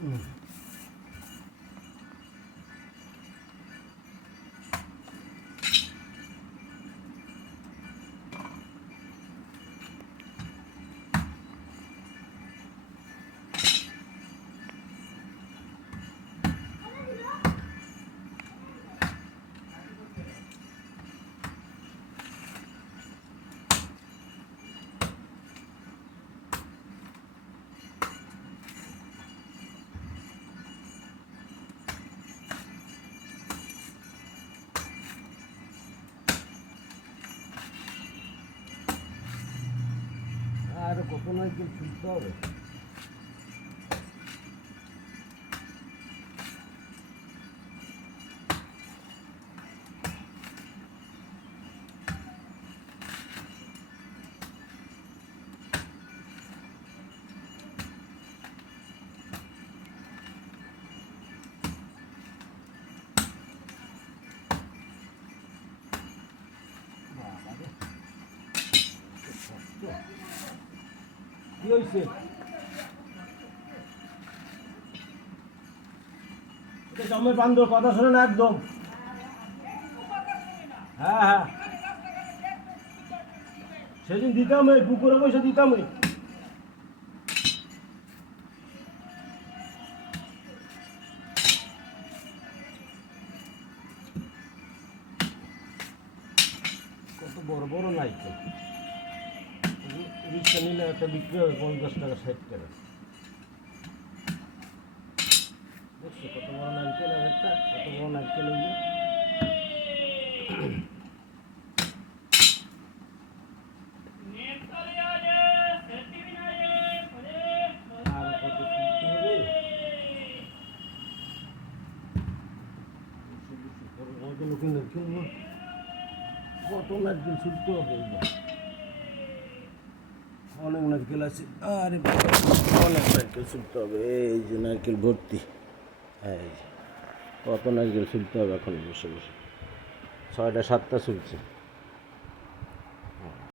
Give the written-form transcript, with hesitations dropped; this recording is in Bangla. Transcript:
আর কত নয় কি ছুটতে হবে। কি হয়েছে? জমের বান্ধব কথা শোনে না একদম। হ্যাঁ হ্যাঁ, সেদিন দিতাম, ওই পুকুরে বসে দিতাম। ওই কত বড় বড় নাই তো, রিক্সা নিলে একটা বিক্রি হবে 50 টাকা 60 টাকা। দেখছি কত বড় নারকেল, একটা কত বড় নারকেল। আর কত ছুটতে হবে, কত নারকেল ছুটতে হবে। অনেক নারকেল আছে, আরে অনেক নারকেল ছুটতে হবে। এই যে নারকেল ভর্তি, এই কত নারকেল ছুটতে হবে এখন বসে বসে। 6টা 7টা ছুটছে।